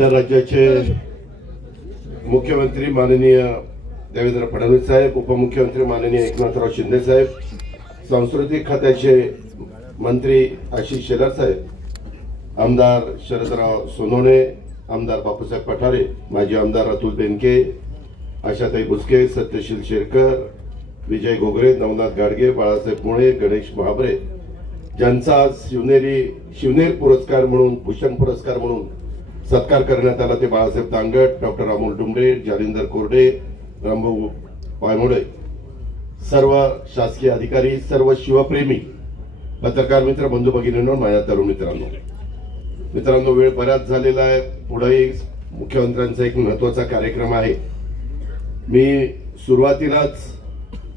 आपल्या राज्याचे मुख्यमंत्री माननीय देवेंद्र फडणवीस साहेब, उपमुख्यमंत्री माननीय एकनाथराव शिंदे साहेब, सांस्कृतिक खात्याचे मंत्री आशिष शेलार साहेब, आमदार शरदराव सोनवणे, आमदार बापूसाहेब पठारे, माजी आमदार अतुल बेनके, आशाताई बुचके, सत्यशील शेरकर, विजय घोगरे, नवनाथ गाडगे, बाळासाहेब मुळे, गणेश महाबरे, ज्यांचा आज शिवनेर पुरस्कार म्हणून, भूषण पुरस्कार म्हणून सत्कार करण्यात आला ते बाळासाहेब दांगट, डॉक्टर अमोल डुमरे, जालिंदर कोरडे, रामभाऊ पायमोडे, सर्व शासकीय अधिकारी, सर्व शिवप्रेमी पत्रकार मित्र, बंधू भगिनींनो, माझ्या तरुण मित्रांनो, वेळ बराच झालेला आहे. पुढे मुख्यमंत्र्यांचा एक महत्त्वाचा कार्यक्रम आहे. मी सुरुवातीलाच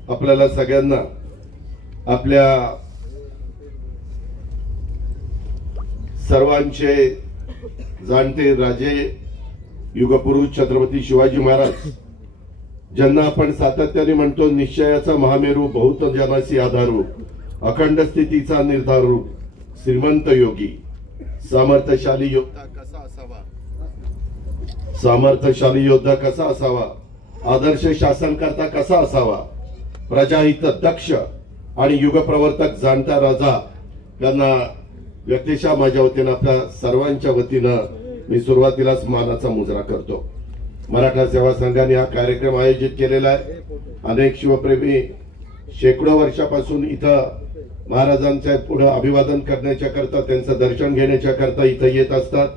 आपल्याला सगळ्यांना आपल्या सर्वांचे जाणते राजे, युगपुरुष छत्रपती शिवाजी महाराज, ज्यांना आपण सातत्याने म्हणतो निश्चयाचा महामेरू, बहुत जनासी आधारू, अखंड स्थितीचा निर्धारू, श्रीमंत योगी, सामर्थ्यशाली योद्धा कसा असावा, आदर्श शासनकर्ता कसा असावा, प्रजाहित दक्ष आणि युगप्रवर्तक जाणता राजा, त्यांना व्यक्तिशः माझ्या वतीनं, आपल्या सर्वांच्या वतीनं मी सुरुवातीलाच मानाचा मुजरा करतो. मराठा सेवा संघाने हा कार्यक्रम आयोजित केलेला आहे. अनेक शिवप्रेमी शेकडो वर्षापासून इथं महाराजांच्या पुढे अभिवादन करण्याच्या करता, त्यांचं दर्शन घेण्याच्या करता इथं येत असतात.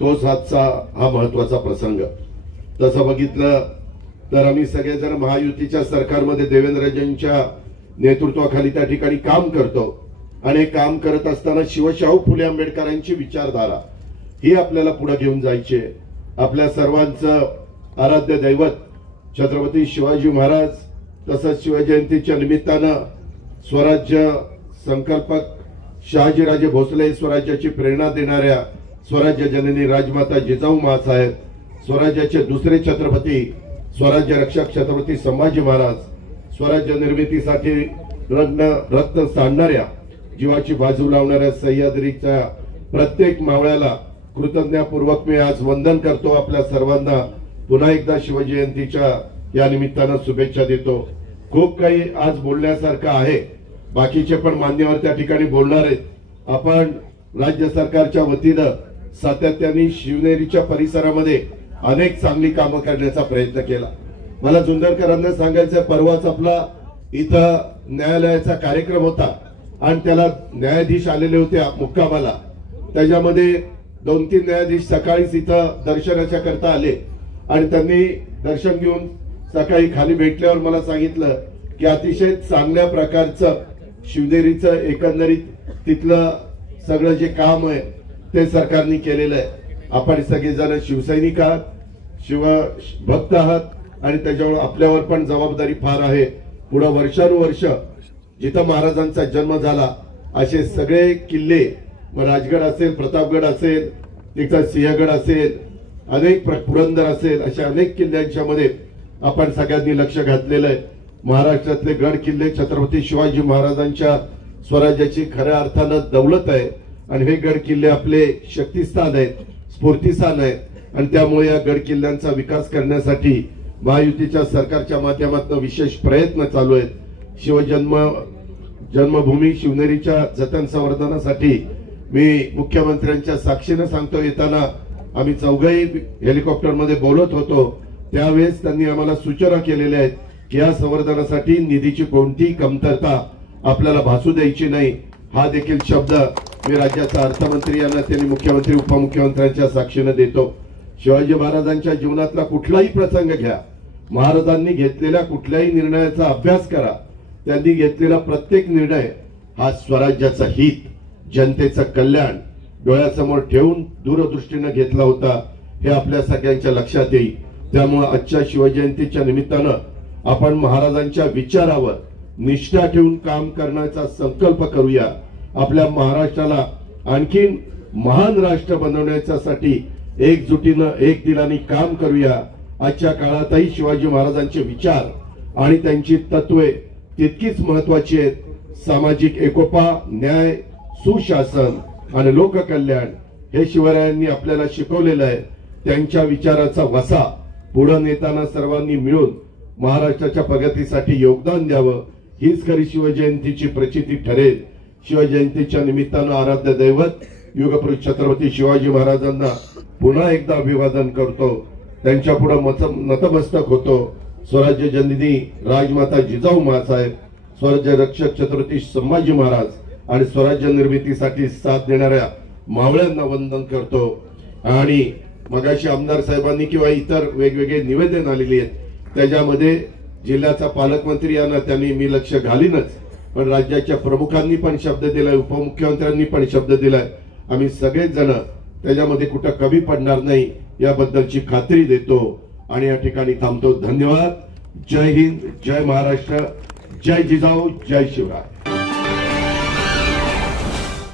तोच आजचा हा महत्वाचा प्रसंग. तसं बघितलं तर आम्ही सगळेजण महायुतीच्या सरकारमध्ये देवेंद्रजींच्या नेतृत्वाखाली त्या ठिकाणी काम करतो आणि काम करत असताना शिवशाहू फुले आंबेडकरांची विचारधारा ही आपल्याला पुढे घेऊन जायची. आपल्या सर्वांचं आराध्य दैवत छत्रपती शिवाजी महाराज, तसंच शिवजयंतीच्या निमित्तानं स्वराज्य संकल्पक शहाजीराजे भोसले, स्वराज्याची प्रेरणा देणाऱ्या स्वराज्य जननी राजमाता जिजाऊ माँसाहेब, स्वराज्याचे दुसरे छत्रपती, स्वराज्य रक्षक छत्रपती संभाजी महाराज, स्वराज्य निर्मितीसाठी रत्न सांडणाऱ्या, जीवाची बाजू लावणाऱ्या सह्याद्रीच्या प्रत्येक मावळ्याला कृतज्ञतापूर्वक मी आज वंदन करतो. आपल्या सर्वांना पुन्हा एकदा शिवजयंतीच्या या निमित्तानं शुभेच्छा देतो. खूप काही आज बोलण्यासारखं आहे. बाकीचे पण मान्यवर त्या ठिकाणी बोलणार आहेत. आपण राज्य सरकारच्या वतीनं सातत्याने शिवनेरीच्या परिसरामध्ये अनेक चांगली कामं करण्याचा प्रयत्न केला. मला जुन्नरकरांना सांगायचं, परवाच आपला इथं न्यायालयाचा कार्यक्रम होता आणि त्याला न्यायाधीश आलेले होते मुक्कामाला. त्याच्यामध्ये 2-3 न्यायाधीश सकाळीच इथं दर्शनाच्या करता आले आणि त्यांनी दर्शन घेऊन सकाळी खाली भेटल्यावर मला सांगितलं की अतिशय चांगल्या प्रकारचं शिवनेरीचं एकंदरीत तिथलं सगळं जे काम आहे ते सरकारने केलेलं आहे. आपण सगळेजण शिवसैनिक आहात, शिवभक्त आहात आणि त्याच्यामुळे आपल्यावर पण जबाबदारी फार आहे. पुढे वर्षानुवर्ष जिथं महाराजांचा जन्म झाला असे सगळे किल्ले, राजगड असेल, प्रतापगड असेल, तिथं सिंहगड असेल, अनेक पुरंदर असेल, अशा अनेक किल्ल्यांच्या मध्ये आपण सगळ्यांनी लक्ष घातलेलं आहे. महाराष्ट्रातले गड किल्ले छत्रपती शिवाजी महाराजांच्या स्वराज्याची खऱ्या अर्थानं दौलत आहे आणि हे गड किल्ले आपले शक्तिस्थान आहेत, स्फूर्तिस्थान आहेत आणि त्यामुळे या गड किल्ल्यांचा विकास करण्यासाठी महायुतीच्या सरकारच्या माध्यमातून विशेष प्रयत्न चालू आहेत. जन्मभूमी शिवनेरीच्या जतन संवर्धनासाठी मी मुख्यमंत्र्यांच्या साक्षीने सांगतो, येताना आम्ही चौघही हेलिकॉप्टरमध्ये बोलत होतो त्यावेळेस त्यांनी आम्हाला सूचना केलेल्या आहेत की या संवर्धनासाठी निधीची कोणतीही कमतरता आपल्याला भासू द्यायची नाही. हा देखील शब्द मी राज्याचा अर्थमंत्री यांना, त्यांनी मुख्यमंत्री उपमुख्यमंत्र्यांच्या साक्षीने देतो. शिवाजी महाराजांच्या जीवनातला कुठलाही प्रसंग घ्या, महाराजांनी घेतलेल्या कुठल्याही निर्णयाचा अभ्यास करा. त्यांनी घेतलेला प्रत्येक निर्णय हा स्वराज्याचं हित, जनतेचं कल्याण डोळ्यासमोर ठेवून दूरदृष्टीने घेतला होता. हे आपल्या सगळ्यांच्या लक्षात येईल. त्यामुळे आजच्या शिवजयंतीच्या निमित्तानं आपण महाराजांच्या विचारावर निष्ठा ठेवून काम करण्याचा संकल्प करूया. आपल्या महाराष्ट्राला आणखीन महान राष्ट्र बनवण्यासाठी एकजुटीनं एक दिलाने काम करूया. आजच्या काळातही शिवाजी महाराजांचे विचार आणि त्यांची तत्वे तितकीच महत्वाची आहेत. सामाजिक एकोपा, न्याय, सुशासन आणि लोककल्याण हे शिवरायांनी आपल्याला शिकवलेलं आहे. त्यांच्या विचाराचा वसा पुढे नेताना सर्वांनी मिळून महाराष्ट्राच्या प्रगतीसाठी योगदान द्यावं, हीच खरी शिवजयंतीची प्रचिती ठरेल। शिवजयंतीच्या निमित्तानं आराध्य दैवत युगपुरुष छत्रपती शिवाजी महाराजांना पुन्हा एकदा अभिवादन करतो, त्यांच्या पुढे नतमस्तक होतो। स्वराज्य जननी राजमाता जिजाऊ माँसाहेब, स्वराज्य रक्षक छत्रपती संभाजी महाराज आणि स्वराज्य निर्मितीसाठी साथ देणाऱ्या मावळ्यांना वंदन करतो। आणि मगाशी आमदार साहेबांनी किंवा इतर वेगवेगळे निवेदन आलेली आहेत, त्याच्यामध्ये जिल्ह्याचा पालकमंत्री यांना त्यांनी मी लक्ष घालीनच, पण राज्याच्या प्रमुखांनी पण शब्द दिलाय, उपमुख्यमंत्र्यांनी पण शब्द दिलाय, आम्ही सगळेच जण त्याच्यामध्ये कुठं कमी पडणार नाही याबद्दलची खात्री देतो आणि या ठिकाणी थांबतो। धन्यवाद। जय हिंद, जय महाराष्ट्र, जय जिजाऊ, जय शिवराय।